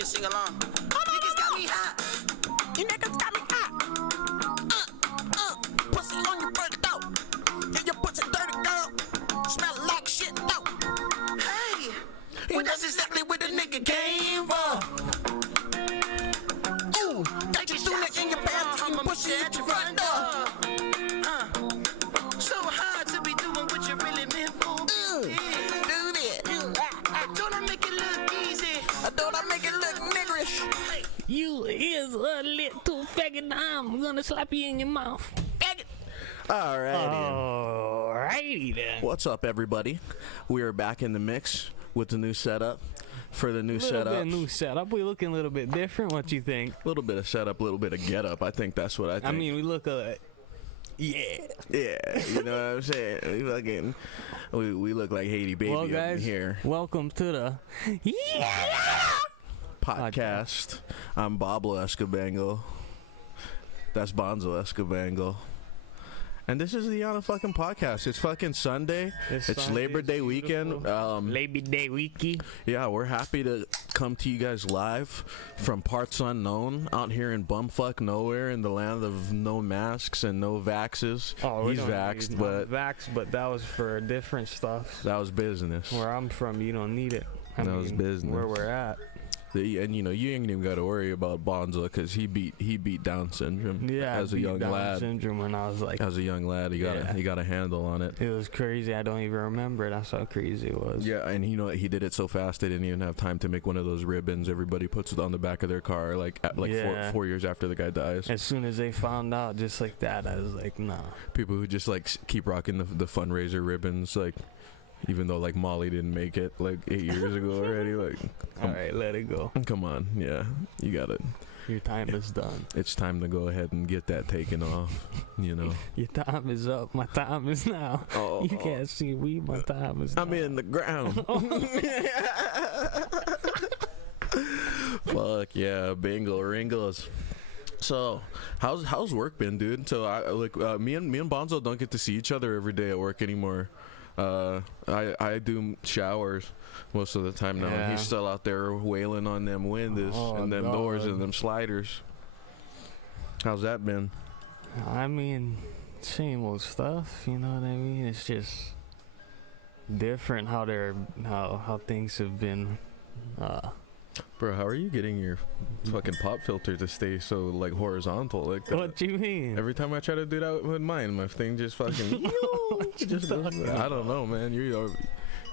shit, sing along. Niggas got me hot. You niggas got me hot. Pussy on your birth though. Yeah, your pussy dirty girl. Smell like shit though. Hey, well that's exactly where the nigga came from. Ooh, got you sooner in your pants and pussy at your front door. So hard to be doing what you really meant for. Do that. Don't I make it look easy? Don't I make it look niggerish? You is a little faggot. I'm gonna slap you in your mouth. Faggot. Alrighty then. What's up, everybody? We are back in the mix with the new setup. For the new setup. New setup. We looking a little bit different. What you think? A little bit of setup, a little bit of get up. I think that's what I think. I mean, we look yeah, you know what I'm saying? We look like Haiti Baby well, guys, up in here. Welcome to the podcast. I'm Pablo Escobango. That's Bonzo Escobango. And this is the Yannnah fucking podcast. It's fucking Sunday. It's Labor Day weekend. Labor Day weeky. Yeah, we're happy to come to you guys live from parts unknown out here in bumfuck nowhere in the land of no masks and no vaxes. Oh, he's vaxxed, but that was for different stuff. That was business. Where I'm from, you don't need it. That was business. Where we're at. And you know, you ain't even got to worry about Bonzo because he beat Down syndrome. Yeah, as a young Down lad. Syndrome when I was like, as a young lad, he got a handle on it. It was crazy. I don't even remember it. That's how crazy it was. Yeah, and you know he did it so fast they didn't even have time to make one of those ribbons. Everybody puts it on the back of their car, like 4 years after the guy dies. As soon as they found out, just like that, I was like, nah. People who just like keep rocking the fundraiser ribbons, like. Even though like Molly didn't make it like 8 years ago already, like all right, let it go. Come on, yeah, you got it. Your time is done. It's time to go ahead and get that taken off. You know. Your time is up. My time is now. Oh, you can't see me. My time is. I'm in the ground. Fuck yeah, bingo ringos. So, how's work been, dude? So me and Bonzo don't get to see each other every day at work anymore. I do showers most of the time now, and he's still out there wailing on them windows and them doors and them sliders. How's that been? I mean, same old stuff, you know what I mean? It's just different how things have been. Bro, how are you getting your fucking pop filter to stay so like horizontal like that? What you mean? Every time I try to do that with mine, my thing just fucking just I don't know, man. You're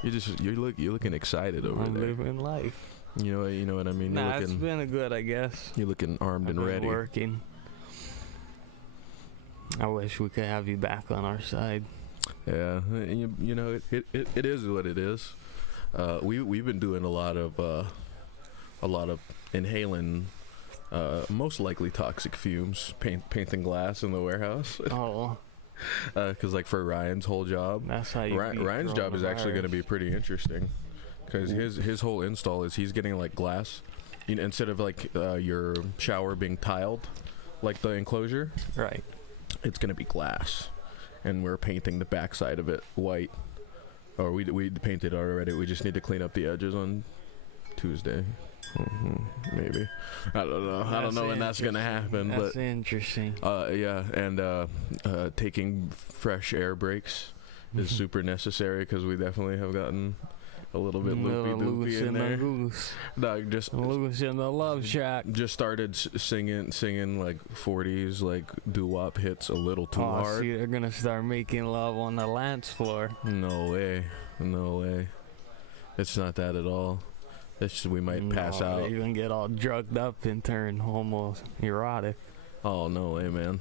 looking excited over I'm there. I'm living life. You know what I mean? Nah, it's been a good, I guess. You're looking armed and ready. Working. I wish we could have you back on our side. Yeah, you know it is what it is. We've been doing a lot of inhaling most likely toxic fumes, painting glass in the warehouse. Oh. Because like for Ryan's whole job, that's how you Ryan's job is actually going to be pretty interesting. Because his whole install is he's getting like glass, you know, instead of like your shower being tiled, like the enclosure. Right. It's going to be glass, and we're painting the backside of it white. Or we painted it already. We just need to clean up the edges on Tuesday. Maybe. I don't know. I don't know when that's gonna happen. That's but interesting. Yeah, and taking fresh air breaks is super necessary because we definitely have gotten a little bit loopy in there. Dog, just loose in the love shack. Just started singing like 40s like doo-wop hits a little too hard. See, they're gonna start making love on the dance floor. No way. It's not that at all. It's just we might pass out. You're gonna get all drugged up and turn homo-erotic. Oh, no way, man.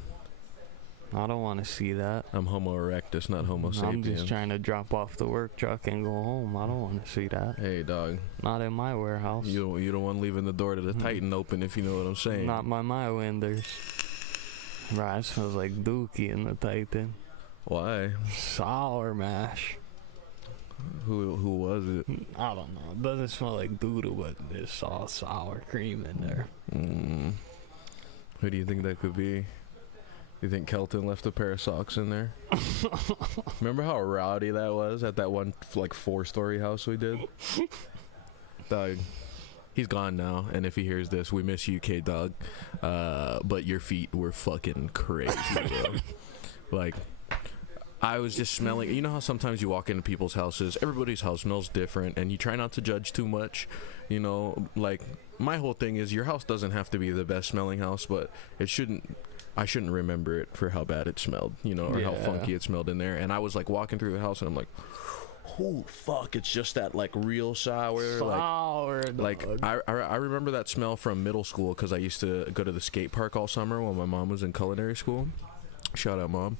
I don't want to see that. I'm Homo erectus, not Homo sapiens. I'm just trying to drop off the work truck and go home. I don't want to see that. Hey, dog. Not in my warehouse. You don't want leaving the door to the Titan open, if you know what I'm saying. Not by my windows. Right, it smells like dookie in the Titan. Why? Sour mash. Who was it? I don't know. It doesn't smell like doodle, but there's all sour cream in there. Who do you think that could be? You think Kelton left a pair of socks in there? Remember how rowdy that was at that one like 4-story house we did? Dog, He's gone now, and if he hears this, we miss you, K-Dog. But your feet were fucking crazy, bro. Like, I was just smelling. You know how sometimes you walk into people's houses, everybody's house smells different, and you try not to judge too much. You know, like, my whole thing is your house doesn't have to be the best smelling house, but it shouldn't. I shouldn't remember it for how bad it smelled, you know, or how funky it smelled in there. And I was like walking through the house, and I'm like, oh fuck, it's just that like real sour like I remember that smell from middle school because I used to go to the skate park all summer while my mom was in culinary school. Shout out, Mom.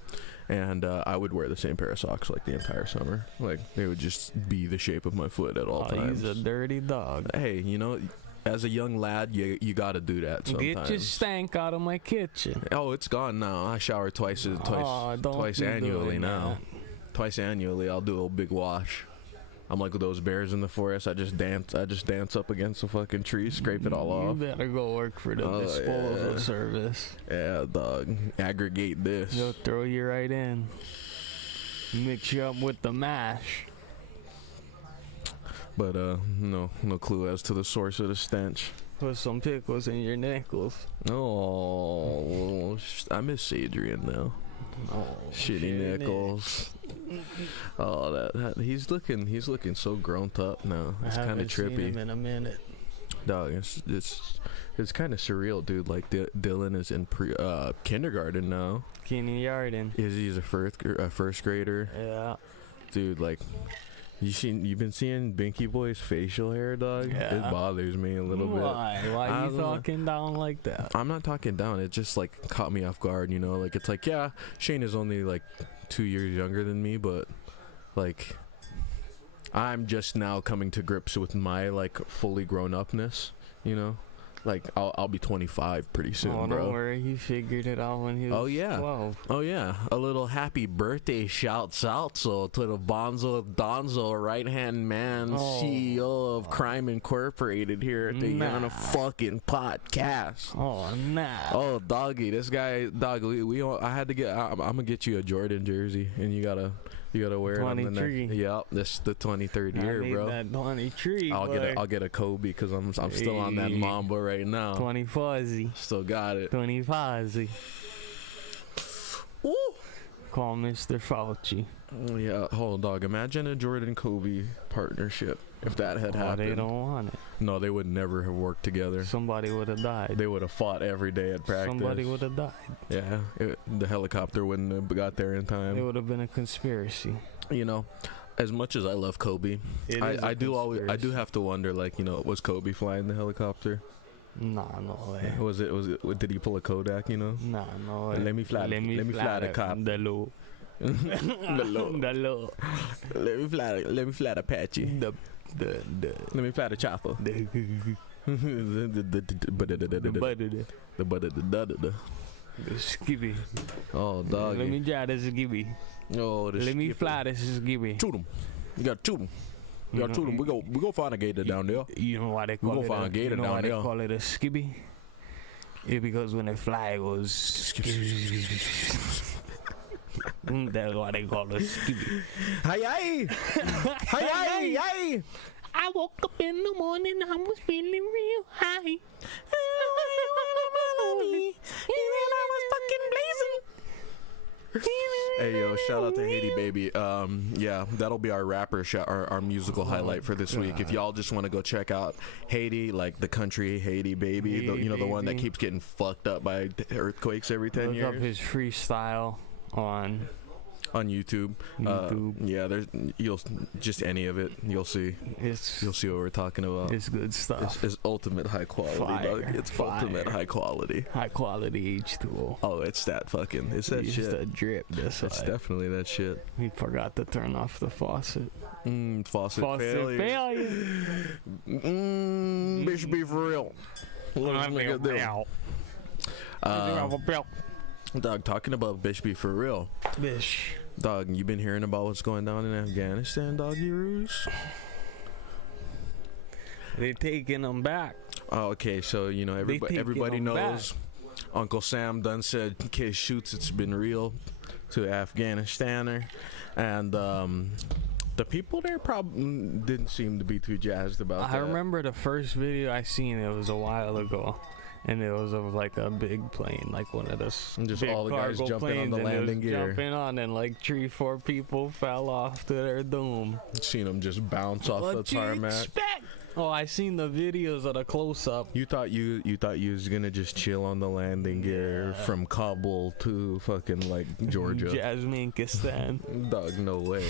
And I would wear the same pair of socks like the entire summer. Like, they would just be the shape of my foot at all times. He's a dirty dog. Hey, you know, as a young lad, you gotta do that sometimes. Get your stank out of my kitchen. Oh, it's gone now. I shower twice annually now. Twice annually, I'll do a big wash. I'm like those bears in the forest. I just dance up against a fucking tree, scrape it all off. You better go work for the disposal service. Yeah, dog. Aggregate this. They'll throw you right in. Mix you up with the mash. But no clue as to the source of the stench. Put some pickles in your nickels. Oh, I miss Adrian now. Oh, Shitty nickels. Oh, that he's looking so grown up now. It's kind of trippy. Seen him in a minute. Dog, it's kind of surreal, dude. Like Dylan is in kindergarten now. Kindergarten. He's a first grader. Yeah. Dude, like, you've been seeing Binky Boy's facial hair, dog? Yeah. It bothers me a little bit. Why are you talking down like that? I'm not talking down. It just like caught me off guard, you know? Like, it's like, yeah, Shane is only like 2 years younger than me, but like, I'm just now coming to grips with my like fully grown upness, you know? Like, I'll be 25 pretty soon, bro. Don't worry, he figured it out when he was 12. Oh, yeah. A little happy birthday shouts out so to the Bonzo Donzo right-hand man, CEO of Crime Incorporated here at the Yannnah fucking Potcast. Oh, nah. Oh, doggy, this guy, dog, I had to get, I'm going to get you a Jordan jersey, and you gotta wear it on the neck. Yep, this is the 23rd year, bro. That 23. I'll get a Kobe because I'm still on that Mamba right now. 20 fuzzy. Still got it. 20 fuzzy. Woo! Call Mr. Fauci. Oh yeah, hold on, dog. Imagine a Jordan Kobe partnership if that had happened. They don't want it. No, they would never have worked together. Somebody would have died. They would have fought every day at practice. Somebody would have died. Yeah, the helicopter wouldn't have got there in time. It would have been a conspiracy. You know, as much as I love Kobe, I do have to wonder, like, you know, was Kobe flying the helicopter? Nah, no way. Was it? Did he pull a Kodak? You know? Nah, no way. Let me fly the cop. The low. The low. The low. Let me fly the Apache. Let me fly the chopper. The skibby. Oh, dog. Let me drive this skibby. Oh, the Let me fly this skibby. Shoot him. You got to shoot him. We go find a gator down there. You know why they call it a gator down there? They call it a skibby? It's because when they fly, it goes. That's why they call it a skibby. Hi. I woke up in the morning, I was feeling real high. Even I was fucking blazing. Hey yo, shout out to Haiti Baby. Yeah, that'll be our rapper our musical highlight for this week. If y'all just want to go check out Haiti, like the country Haiti Baby, the one that keeps getting fucked up by earthquakes every 10 years. Look up his freestyle on YouTube. Yeah, you'll just any of it. You'll see what we're talking about. It's good stuff. It's ultimate high quality. Dog. It's ultimate high quality. High quality H2O. Oh, it's that fucking. It's that shit. It's the drip. It's definitely that shit. We forgot to turn off the faucet. Faucet failure. Bitch, be for real. Dog, talking about bitch be for real. Bish. Dog, you been hearing about what's going down in Afghanistan, Doggy Ruse? They taking them back. Oh, okay, so, you know, everybody knows back. Uncle Sam done said, in case shoots, it's been real to Afghanistaner. And The people there probably didn't seem to be too jazzed about that. I remember the first video I seen. It was a while ago, and it was of like a big plane, like one of those And just big all the guys cargo jumping on planes, the and it was landing gear. jumping on, and like 3-4 people fell off to their doom. Seen them just bounce off What the you tarmac. expect? Oh, I seen the videos of the close up. You thought you was gonna just chill on the landing gear from Kabul to fucking like Georgia. Jasminkistan. Dog, no way.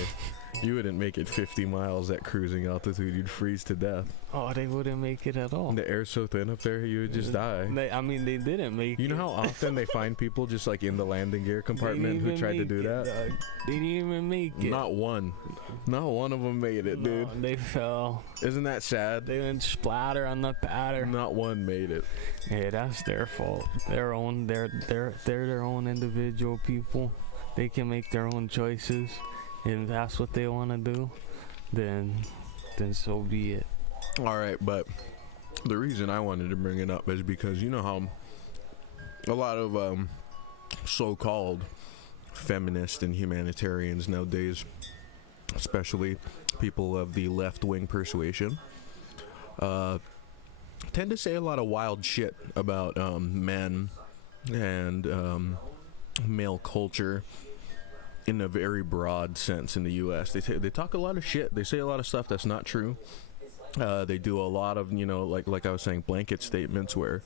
You wouldn't make it 50 miles at cruising altitude. You'd freeze to death. Oh, they wouldn't make it at all. The air's so thin up there, you would just die. They didn't make it. You know how often they find people just like in the landing gear compartment who tried to do that? Dog. They didn't even make it. Not one. Not one of them made it, dude. No, they fell. Isn't that sad? They went splatter on the patter. Not one made it. Hey, that's their fault. They're their own individual people. They can make their own choices. And if that's what they want to do, then so be it. All right, but the reason I wanted to bring it up is because you know how a lot of so-called feminists and humanitarians nowadays, especially people of the left-wing persuasion, tend to say a lot of wild shit about men and male culture in a very broad sense in the U.S. They talk a lot of shit. They say a lot of stuff that's not true. They do a lot of, like I was saying, blanket statements where,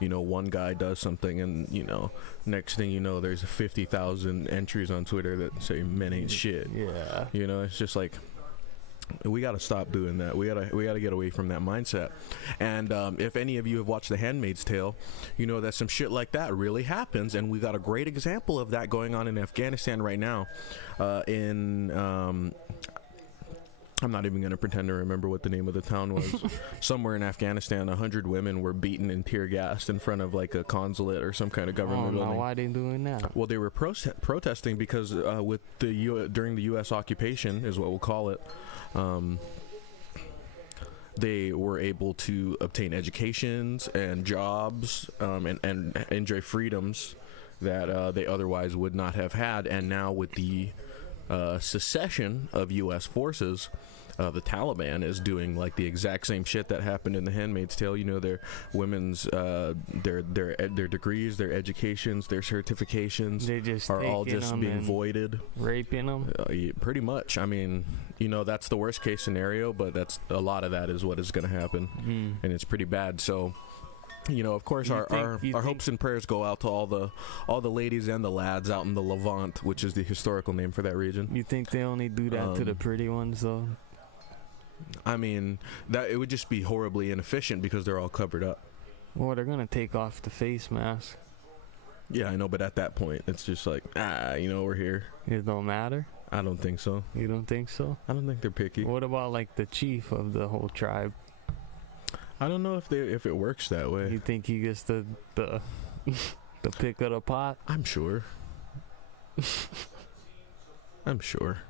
one guy does something and, next thing you know, there's 50,000 entries on Twitter that say men ain't shit. Yeah. It's just like, we got to stop doing that. We got to get away from that mindset. And if any of you have watched The Handmaid's Tale, you know that some shit like that really happens, and we got a great example of that going on in Afghanistan right now. I'm not even going to pretend to remember what the name of the town was. Somewhere in Afghanistan, 100 women were beaten and tear gassed in front of like a consulate or some kind of government building. Why are they doing that? Well, they were protesting because with during the U.S. occupation, is what we'll call it, they were able to obtain educations and jobs and enjoy freedoms that they otherwise would not have had. And now with the secession of U.S. forces, the Taliban is doing like the exact same shit that happened in The Handmaid's Tale. Their women's their degrees, their educations, their certifications are all just being voided, raping them. Pretty much. I mean, that's the worst case scenario, but that's a lot of that is what is going to happen, and it's pretty bad. So, of course, our hopes and prayers go out to all the ladies and the lads out in the Levant, which is the historical name for that region. You think they only do that to the pretty ones, though? I mean, that it would just be horribly inefficient because they're all covered up. Well, they're gonna take off the face mask. Yeah, I know, but at that point, it's just like, we're here. It don't matter? I don't think so. You don't think so? I don't think they're picky. What about like the chief of the whole tribe? I don't know if it works that way. You think he gets the the pick of the pot? I'm sure. I'm sure.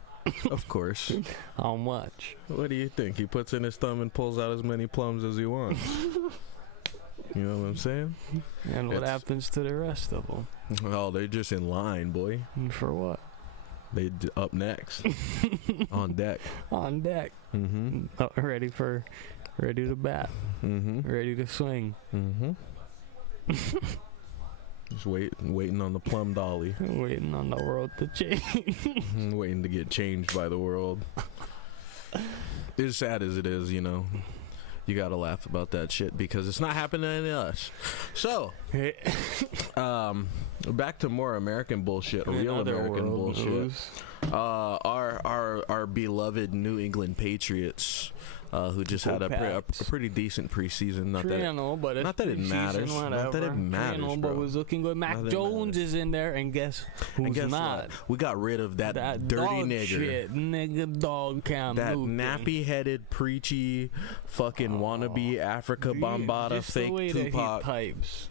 Of course. How much? What do you think? He puts in his thumb and pulls out as many plums as he wants. You know what I'm saying? And what happens to the rest of them? Oh, they're just in line, boy. For what? They up next. On deck. On deck. Mm-hmm. Ready to bat. Mm-hmm. Ready to swing. Mm-hmm. Just waiting on the plum dolly. Waiting on the world to change. Waiting to get changed by the world. As sad as it is, you gotta laugh about that shit because it's not happening to us. So, back to more American bullshit, real American bullshit. News. Our beloved New England Patriots, who just had a pretty decent preseason. Not that it matters. Not that it matters, bro. But was looking good. Mac Jones is in there, and guess who's not? We got rid of that dirty dog nigger. Shit. Nigga dog cam. That nappy-headed, preachy, fucking wannabe Africa Bambaataa fake the way Tupac. That he types.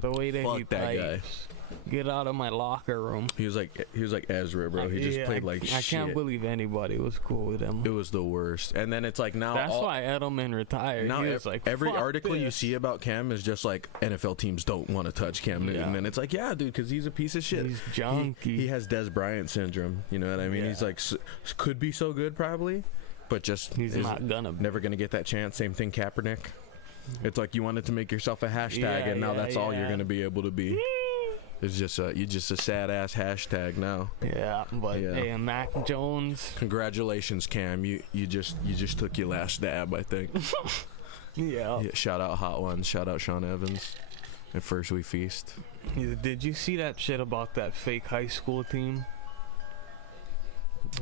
The way that Fuck he that types. guy. Get out of my locker room. He was like Ezra, bro. He just played like shit. I can't believe anybody was cool with him. It was the worst. And then it's like now. That's why Edelman retired. Now he was like, every fuck article you this. see about Cam is just like NFL teams don't want to touch Cam Newton, and it's like, yeah, dude, because he's a piece of shit. He's junky. He has Des Bryant syndrome. You know what I mean? Yeah. He's like could be so good probably, but just He's not gonna be. never gonna get that chance. Same thing, Kaepernick. It's like you wanted to make yourself a hashtag, and now that's all you're gonna be able to be. It's just you're just a sad ass hashtag now. Yeah, but hey, Mac Jones. Congratulations, Cam. You just took your last dab, I think. Yeah. Shout out Hot Ones. Shout out Sean Evans. At first we feast. Did you see that shit about that fake high school team?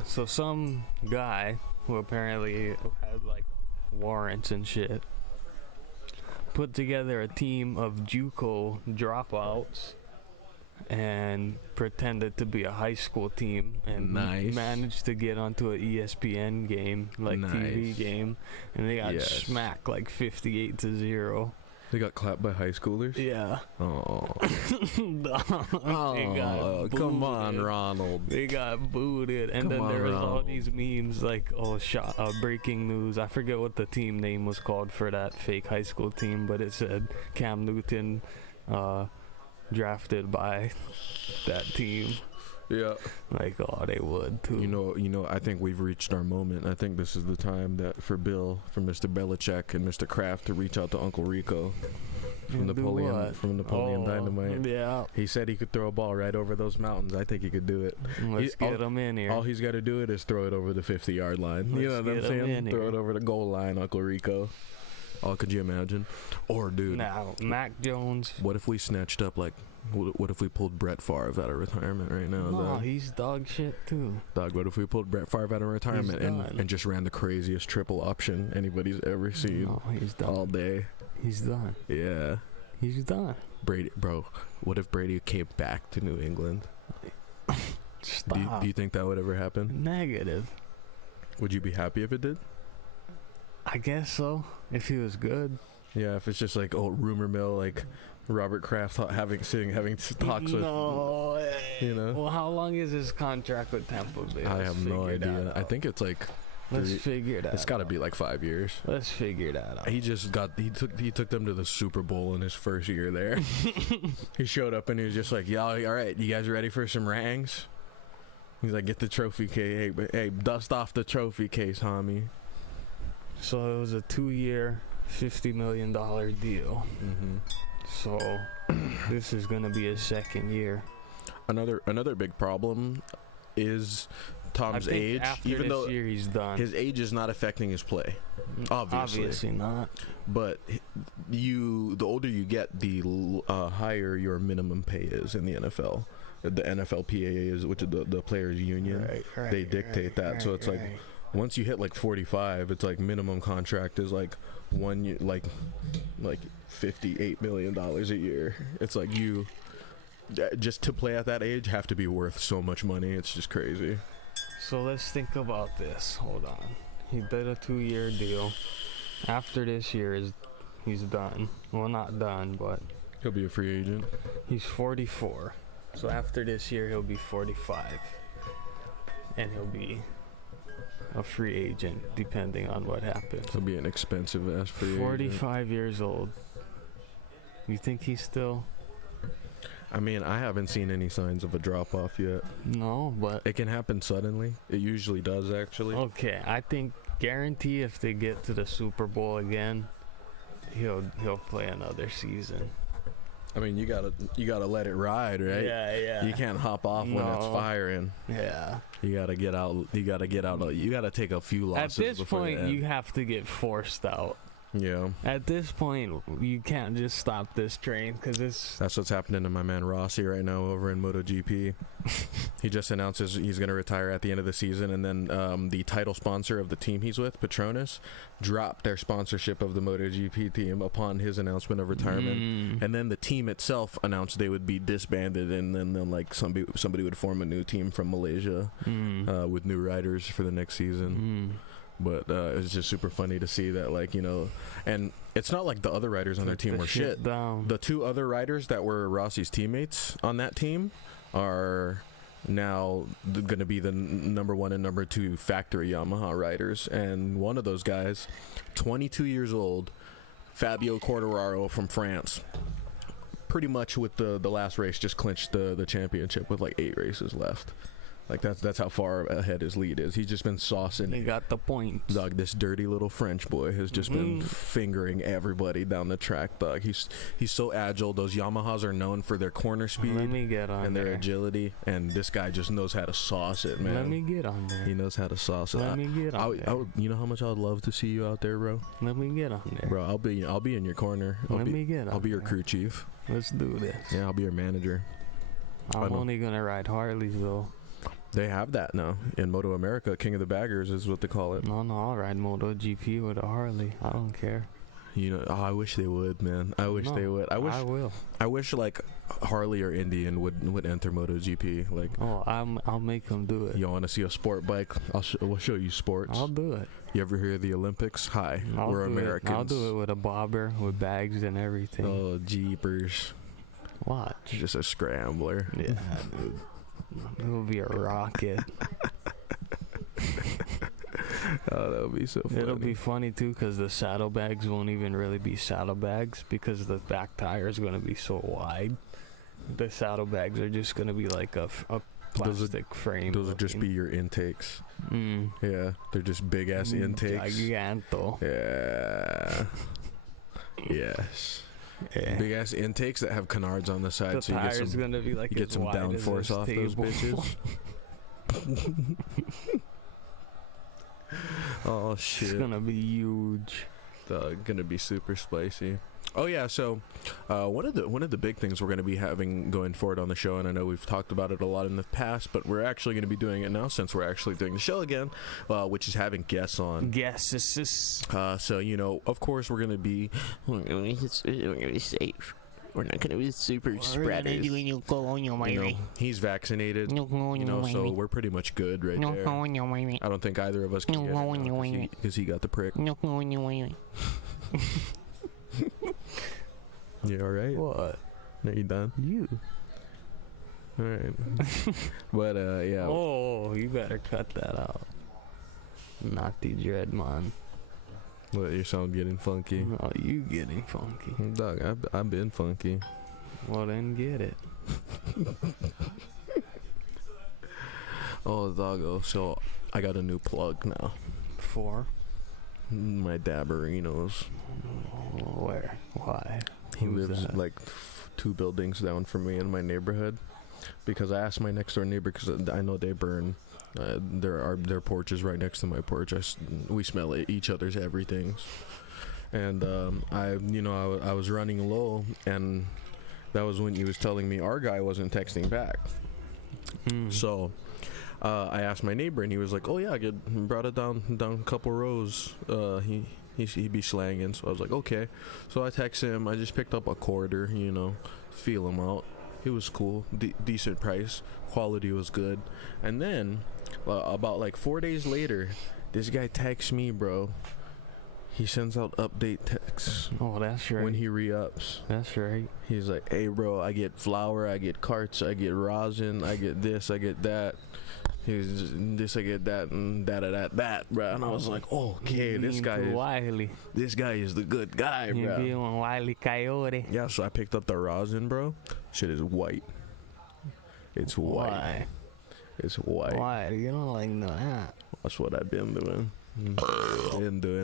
So some guy who apparently had like warrants and shit put together a team of JUCO dropouts and pretended to be a high school team and managed to get onto an ESPN game, like TV game, and they got smacked like 58-0. They got clapped by high schoolers? Yeah. Oh. Come on, Ronald. They got booted. And then there was all these memes like, breaking news. I forget what the team name was called for that fake high school team, but it said Cam Newton drafted by that team. Yeah. Like, oh, they would too. You know, I think we've reached our moment. I think this is the time that for Mr. Belichick and Mr. Kraft to reach out to Uncle Rico from Napoleon Dynamite. Yeah. He said he could throw a ball right over those mountains. I think he could do it. Let's get him in here. All he's got to do it is throw it over the 50-yard line. You know what I'm saying? Throw it over the goal line, Uncle Rico. Oh, could you imagine? Or, dude. Now, Mac Jones. What if we snatched up, like, what if we pulled Brett Favre out of retirement right now? No, he's dog shit, too. Dog, what if we pulled Brett Favre out of retirement and just ran the craziest triple option anybody's ever seen? No, he's done. All day. He's done. Yeah. He's done. Brady, bro, what if Brady came back to New England? Stop. Do you think that would ever happen? Negative. Would you be happy if it did? I guess so. If he was good. Yeah, if it's just like rumor mill, like Robert Kraft having talks with. No. You know. Well, how long is his contract with Tampa Bay? I have no idea. I think it's like. Let's figure that out. It's got to be like 5 years. Let's figure that out. He took them to the Super Bowl in his first year there. He showed up and he was just like, "Y'all, all right? You guys ready for some rings?" He's like, "Get the trophy case. Hey, dust off the trophy case, homie." So it was a 2-year, $50 million deal. Mm-hmm. So this is gonna be his second year. Another big problem is Tom's age. Even though year he's done, his age is not affecting his play. Obviously not. But the older you get, the higher your minimum pay is in the NFL. The NFLPA is, which is the players' union. Right, they dictate that. So it's like once you hit like 45, it's like minimum contract is like 1 year, like $58 million a year. It's like you just to play at that age have to be worth so much money. It's just crazy. So let's think about this. Hold on. He did a 2-year deal. After this year he's done. Well, not done, but He'll be a free agent. He's 44. So after this year he'll be 45. And he'll be a free agent depending on what happens. He'll be an expensive ass free agent. 45 years old. You think he's still? I mean, I haven't seen any signs of a drop off yet. No, but it can happen suddenly. It usually does, actually. Okay, I think guarantee if they get to the Super Bowl again, he'll play another season. I mean, you gotta let it ride, right? Yeah. You can't hop off when it's firing. Yeah. You gotta get out. You gotta take a few losses. At this point, you have to get forced out. Yeah. At this point, you can't just stop this train because it's... That's what's happening to my man Rossi right now over in MotoGP. He just announces he's going to retire at the end of the season, and then the title sponsor of the team he's with, Petronas, dropped their sponsorship of the MotoGP team upon his announcement of retirement. And then the team itself announced they would be disbanded, and then like somebody would form a new team from Malaysia with new riders for the next season. But it's just super funny to see that, like, you know, and it's not like the other riders on their team were shit. Down. The 2 other riders that were Rossi's teammates on that team are now going to be the number 1 and number 2 factory Yamaha riders. And one of those guys, 22 years old, Fabio Quartararo from France, pretty much with the last race just clinched the championship with like 8 races left. Like that's how far ahead his lead is. He's just been saucing. He got the point. Dog, this dirty little French boy has just been fingering everybody down the track, dog. He's so agile. Those Yamahas are known for their corner speed and their agility, and this guy just knows how to sauce it, man. Let me get on there. He knows how to sauce it. Let me get on there. You know how much I would love to see you out there, bro? Let me get on there. Bro, I'll be in your corner. I'll be your crew chief. Let's do this. Yeah, I'll be your manager. I'm only gonna ride Harleys though. They have that now in Moto America. King of the Baggers is what they call it. No, I'll ride Moto GP with a Harley. I don't care. You know, I wish they would, man. I wish they would. I will. I wish like Harley or Indian would enter Moto GP. Like, I'll make them do it. You want to see a sport bike? We'll show you sports. I'll do it. You ever hear of the Olympics? Hi, we're Americans. I'll do it with a bobber, with bags and everything. Oh, jeepers! Watch. Just a scrambler. Yeah, dude. It'll be a rocket. Oh, that'll be so funny. It'll be funny too, because the saddlebags won't even really be saddlebags because the back tire is going to be so wide. The saddlebags are just going to be like a plastic frame. Those will just be your intakes. Yeah, they're just big ass intakes. Giganto. Yeah. Yes. Yeah. Big ass intakes that have canards on the side, The so you tire's gonna be like you get some downforce off those bitches. Oh shit! It's gonna be huge. Gonna be super spicy. Oh yeah, so one of the big things we're going to be having going forward on the show, and I know we've talked about it a lot in the past, but we're actually going to be doing it now since we're actually doing the show again, which is having guests on. Guests. So you know, of course, we're going to be safe. We're not going to be super spreaders. You know, he's vaccinated. You know, so we're pretty much good right there. I don't think either of us can get it because he got the prick. You alright? What? Are you done? You. Alright. But, yeah. Oh, you better cut that out. Naughty dread, man. What, your sound getting funky? Oh, you getting funky. Dog, I've been funky. Well, then get it. Oh, doggo. So, I got a new plug now. For? My Dabberinos. Where? Why? He lives like 2 buildings down from me in my neighborhood. Because I asked my next door neighbor, because I know they burn. Their porch is right next to my porch. We smell each other's everything. And I was running low, and that was when he was telling me our guy wasn't texting back. So I asked my neighbor, and he was like, "Oh yeah, I brought it down a couple rows." He'd be slanging, so I was like, okay. So I text him. I just picked up a quarter, you know, feel him out. It was cool, decent price, quality was good. And then about like 4 days later, this guy texts me, bro. He sends out update texts. Oh, that's right. When he re-ups. That's right. He's like, "Hey, bro, I get flour, I get carts, I get rosin, I get this, I get that." He's just, this, I get that, and that, bro. And I was like, oh, okay, this guy is the good guy, bro. You Wiley Coyote. Yeah, so I picked up the rosin, bro. Shit is white. It's white. Why? It's white. Why? You don't like that. That's what I've been doing.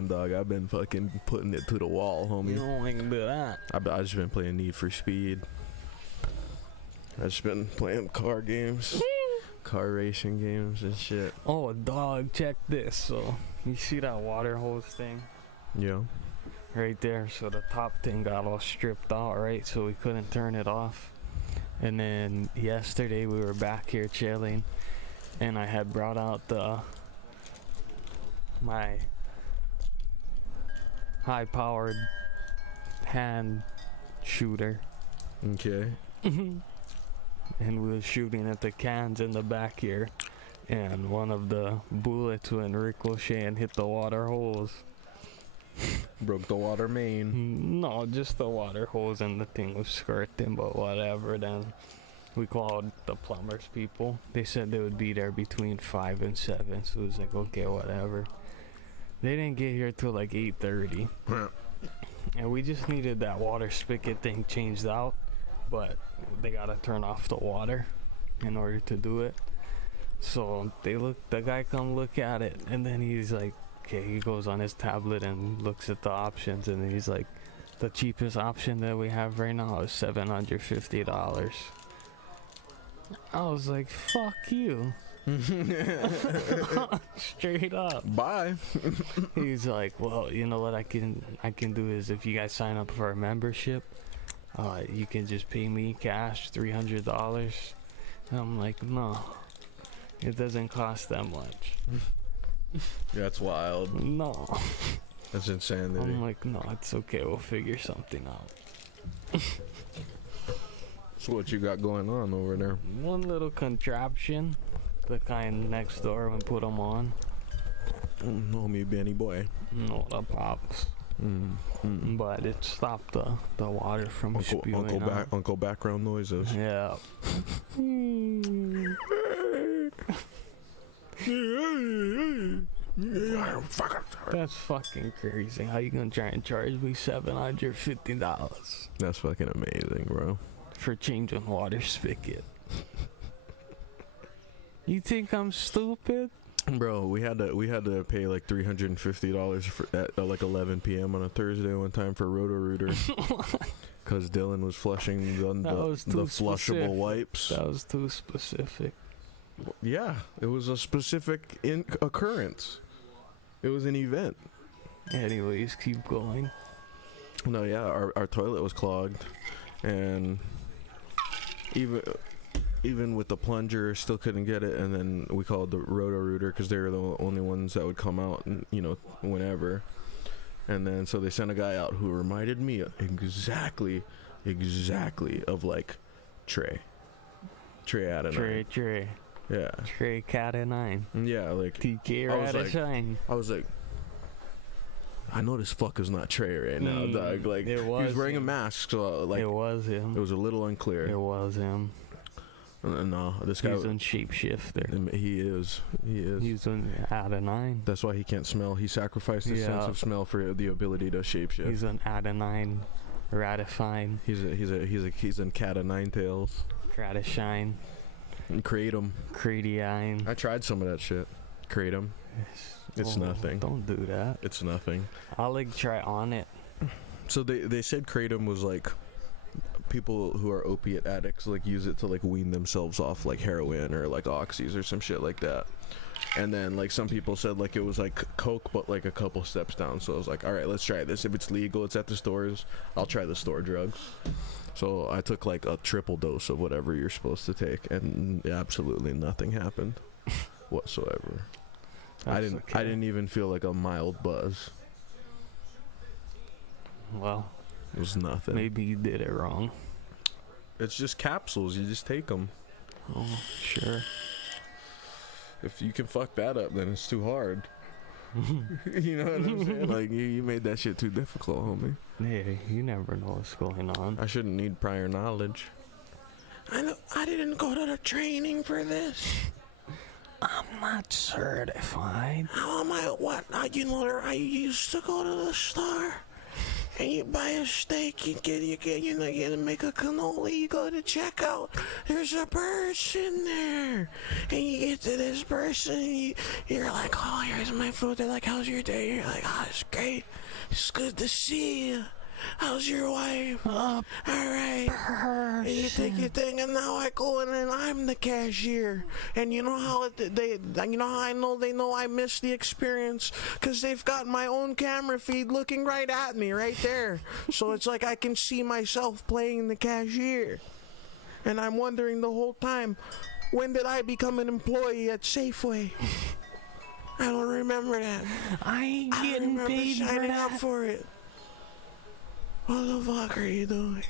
Dog. I've been fucking putting it to the wall, homie. You don't like do that. I just been playing Need for Speed. I just been playing car games. Car racing games and shit. Oh, dog, check this. So, you see that water hose thing? Yeah. Right there. So, the top thing got all stripped out, right? So, we couldn't turn it off. And then, yesterday, we were back here chilling. And I had brought out my high-powered hand shooter. Okay. And we were shooting at the cans in the back here. and one of the bullets went ricochet and hit the water hose. Broke the water main. No, just the water hose, and the thing was squirting, but whatever. Then we called the plumbers people. They said they would be there between 5 and 7, so it was like, okay, whatever. They didn't get here till like 8:30. And we just needed that water spigot thing changed out, but they gotta turn off the water in order to do it. So the guy come look at it, and then he's like, okay, he goes on his tablet and looks at the options, and he's like, the cheapest option that we have right now is $750. I was like, fuck you. Straight up. Bye. He's like, well, you know what I can do is, if you guys sign up for a membership, you can just pay me cash $300. And I'm like, no, it doesn't cost that much. That's wild. No. That's insanity. I'm like, no, it's okay, we'll figure something out. So what you got going on over there? One little contraption, the kind next door and put them on. Homie Benny boy. No, the pops. But it stopped the water from spewing out. Uncle background noises. Yeah. That's fucking crazy. How you gonna try and charge me $750 That's fucking amazing, bro. for changing water spigot? You think I'm stupid? Bro, we had to pay like $350 for at like 11 p.m. on a Thursday one time for Roto-Rooter because Dylan was flushing the flushable specific. wipes. That was too specific. Yeah, it was a specific occurrence. It was an event. Anyways, keep going. No, yeah, our toilet was clogged, and even with the plunger, still couldn't get it. And then we called the Roto-Rooter because they were the only ones that would come out, and whenever. And then so they sent a guy out who reminded me exactly of like Trey out of Trey. Yeah. Trey cat at 9. Yeah, like TK I was rat like- shine. I was like, I know this fucker's not Trey right now, dog. Like, it he was was wearing a him. mask, so like It was him. it was a little unclear. It was him. No, this guy. He's on shapeshifter. He is. He's on out of 9. That's why he can't smell. He sacrificed his sense Yeah. of smell for the ability to shapeshift. He's an out of 9. Ratifine. He's in cat of nine tails. Gratishine. And Kratom. Cradine. I tried some of that shit. Kratom. It's nothing. Don't do that. It's nothing. I'll like try on it. So they said Kratom was like people who are opiate addicts like use it to like wean themselves off like heroin or like oxys or some shit like that. And then like some people said like it was like coke but like a couple steps down. So I was like, all right, let's try this. If it's legal, it's at the stores, I'll try the store drugs. So I took like a triple dose of whatever you're supposed to take, and absolutely nothing happened whatsoever. I didn't even feel like a mild buzz. Well, It was nothing. maybe you did it wrong. It's just capsules. You just take them. Oh, sure. If you can fuck that up, then it's too hard. You know what I'm saying? Like, you made that shit too difficult, homie. Hey, you never know what's going on. I shouldn't need prior knowledge. I didn't go to the training for this. I'm not certified. How am I? What? I used to go to the store. And you buy a steak, you make a cannoli, you go to checkout, there's a person there. And you get to this person, you're like, oh, here's my food. They're like, how's your day? You're like, oh, it's great. It's good to see you. How's your wife? All right. And you take your thing, and now I go in and I'm the cashier. And you know how I know they know I missed the experience? Because they've got my own camera feed looking right at me right there. So it's like I can see myself playing the cashier. And I'm wondering the whole time, when did I become an employee at Safeway? I don't remember that. I ain't I don't getting remember paid for signing up that. for it. What the fuck are you doing?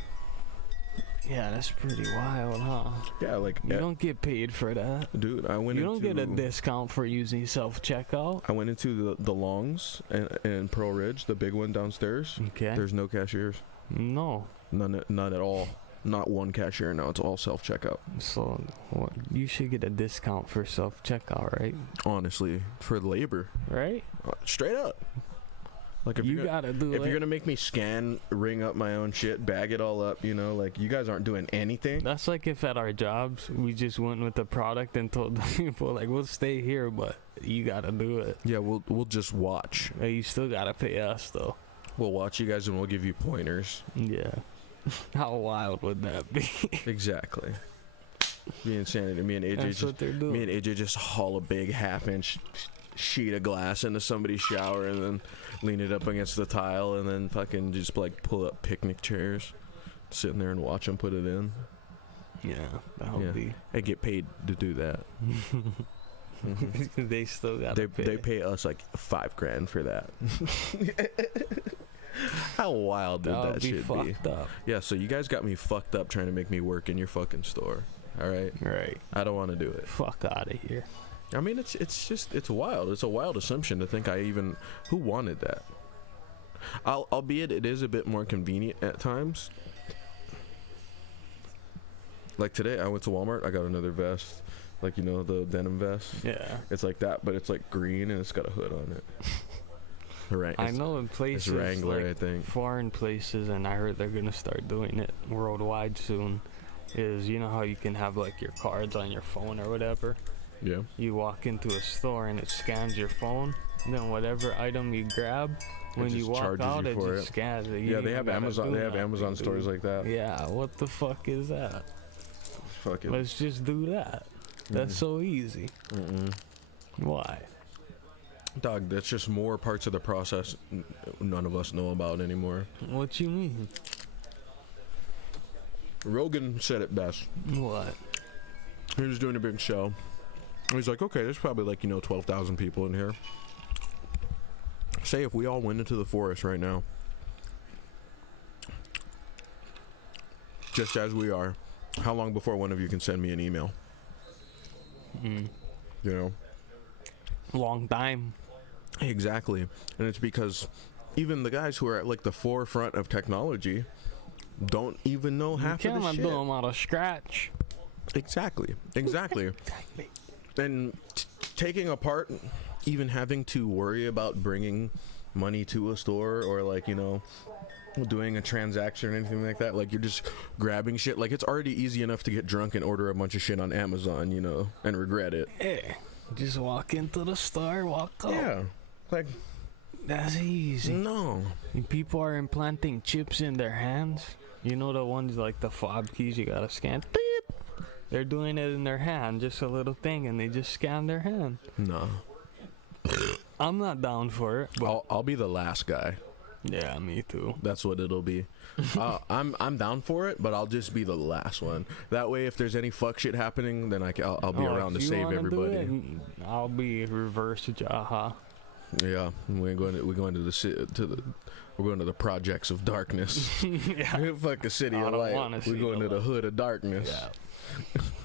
Yeah, that's pretty wild, huh? Yeah, like You don't get paid for that. dude, I went You into don't get a discount for using self-checkout. I went into the Longs and Pearl Ridge, the big one downstairs. Okay. There's no cashiers. No. None at all. Not one cashier now. It's all self-checkout. So what, you should get a discount for self-checkout, right? Honestly, for labor. Right? Straight up. Like if You gotta do if it. you're gonna make me scan, ring up my own shit, bag it all up, you know, like you guys aren't doing anything. That's like if at our jobs we just went with the product and told the people like we'll stay here, but you gotta do it. Yeah, we'll just watch. Hey, you still gotta pay us though. We'll watch you guys and we'll give you pointers. Yeah. How wild would that be? Exactly. Be insanity. Me and AJ That's what they're doing. me and AJ just haul a big half-inch sheet of glass into somebody's shower and then lean it up against the tile and then fucking just like pull up picnic chairs, sitting there and watch them put it in. Yeah, that would Yeah. be. I get paid to do that. They still gotta pay. They pay us like $5,000 for that. How wild would That would that be shit be? fucked up. Yeah, so you guys got me fucked up trying to make me work in your fucking store. All right, Right. I don't want to do it. Fuck out of here. I mean, it's wild. It's a wild assumption to think who wanted that. Albeit it is a bit more convenient at times. Like today, I went to Walmart. I got another vest, like, you know, the denim vest. Yeah. It's like that, but it's like green and it's got a hood on it. I know in places it's Wrangler, like I think. foreign places, and I heard they're gonna start doing it worldwide soon. Is you know how you can have like your cards on your phone or whatever. Yeah. You walk into a store and it scans your phone. And then whatever item you grab, when you just walk charges out, you it for just it. scans it. You Yeah, don't they have gotta Amazon. do They have nothing, Amazon dude. stores like that. Yeah, what the fuck is that? Fucking. Let's just do that. That's so easy. Why? Dog, that's just more parts of the process none of us know about anymore. What you mean? Rogan said it best. What? He was doing a big show. He's like, okay, there's probably like, 12,000 people in here. Say if we all went into the forest right now, just as we are, how long before one of you can send me an email? You know? Long time. Exactly. And it's because even the guys who are at like the forefront of technology don't even know half You of the cannot shit. do them out of scratch. Exactly. And taking apart, even having to worry about bringing money to a store or like, doing a transaction or anything like that, like you're just grabbing shit. Like it's already easy enough to get drunk and order a bunch of shit on Amazon, and regret it. Yeah. Just walk into the store, walk out. Yeah. Like, That's easy. no. And people are implanting chips in their hands. You know the ones like the fob keys you gotta scan? Beep. They're doing it in their hand, just a little thing, and they just scan their hand. No. I'm not down for it. But I'll be the last guy. yeah, me too. That's what it'll be. I'm down for it, but I'll just be the last one. That way, if there's any fuck shit happening, then I'll be around to if you save wanna do everybody. it, I'll be reverse Jaha. Yeah, we're going to the projects of darkness. Yeah. Fuck a city I of don't light. wanna We're see going the to the light. hood of darkness. Yeah.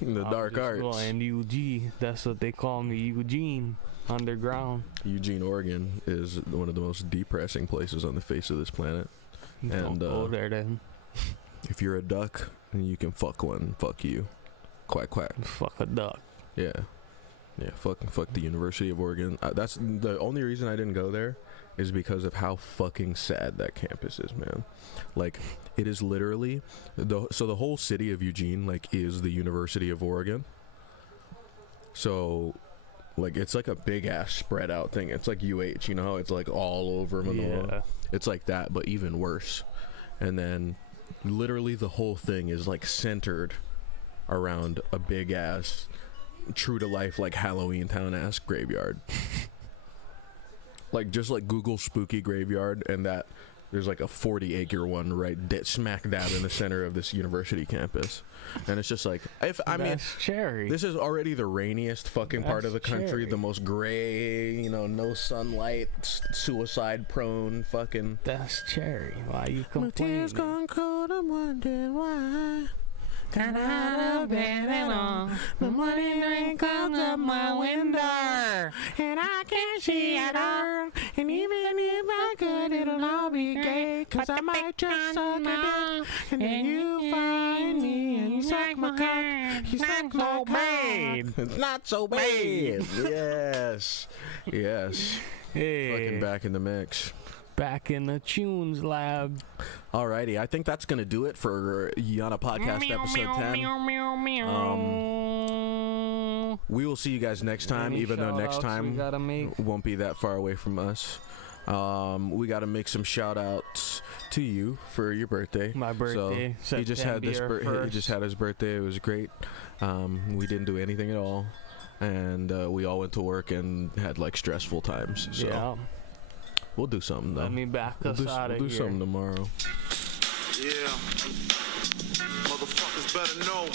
The dark arts. And UG, that's what they call me, Eugene, underground. Eugene, Oregon is one of the most depressing places on the face of this planet. Don't And go there then. if you're a duck and you can fuck one, fuck you. Quack quack. Fuck a duck. Yeah. Yeah, fuck the University of Oregon. That's the only reason I didn't go there is because of how fucking sad that campus is, man. Like, it is literally the whole city of Eugene, like, is the University of Oregon. So, like, it's like a big ass spread out thing. It's like UH, it's like all over Manila. Yeah. It's like that, but even worse. And then, literally, the whole thing is like centered around a big ass, true to life, like Halloween town ass graveyard. Like, just like Google spooky graveyard, and that there's like a 40-acre one right smack dab in the center of this university campus. And it's just like, That's cherry. this is already the rainiest fucking part of the That's country, cherry. the most gray, no sunlight, suicide prone fucking. That's cherry. Why you complaining? gone cold, I'm wondering why. Got out of bed and on. The morning rain comes up my window. And I can't see at all. And even if I could, it'll all be gay. Cause I might just suck a dick. And then you find me and you suck my cock. You suck so bad. It's not so bad. Yes. Yes. Hey. Fucking back in the mix. Back in the tunes lab. Alrighty, I think that's gonna do it for Yannnah Podcast episode 10. We will see you guys next time, even though next time won't be that far away from us. We gotta make some shout outs to you for your birthday. My birthday. So he just had he just had his birthday. It was great. We didn't do anything at all, and we all went to work and had like stressful times. So yeah. We'll do something though. Let me back us out of here. We'll do something tomorrow. Yeah. Motherfuckers better know.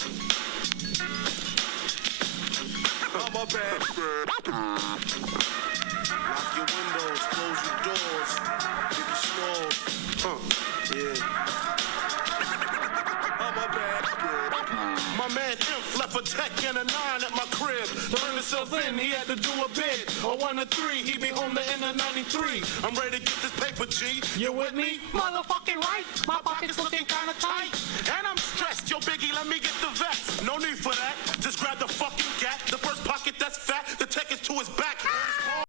I'm a bad bird. Lock your windows, close your doors. Give you snores. Yeah. I'm a bad bird. My man Imp left a tech and a 9 at my crib. Turned himself in, he had to do a bid. A 1 or 3, he be home the end of 93. I'm ready to get this paper, G. You with me? Motherfucking right. My pocket's looking kinda tight. And I'm stressed. Yo, Biggie, let me get the vest. No need for that.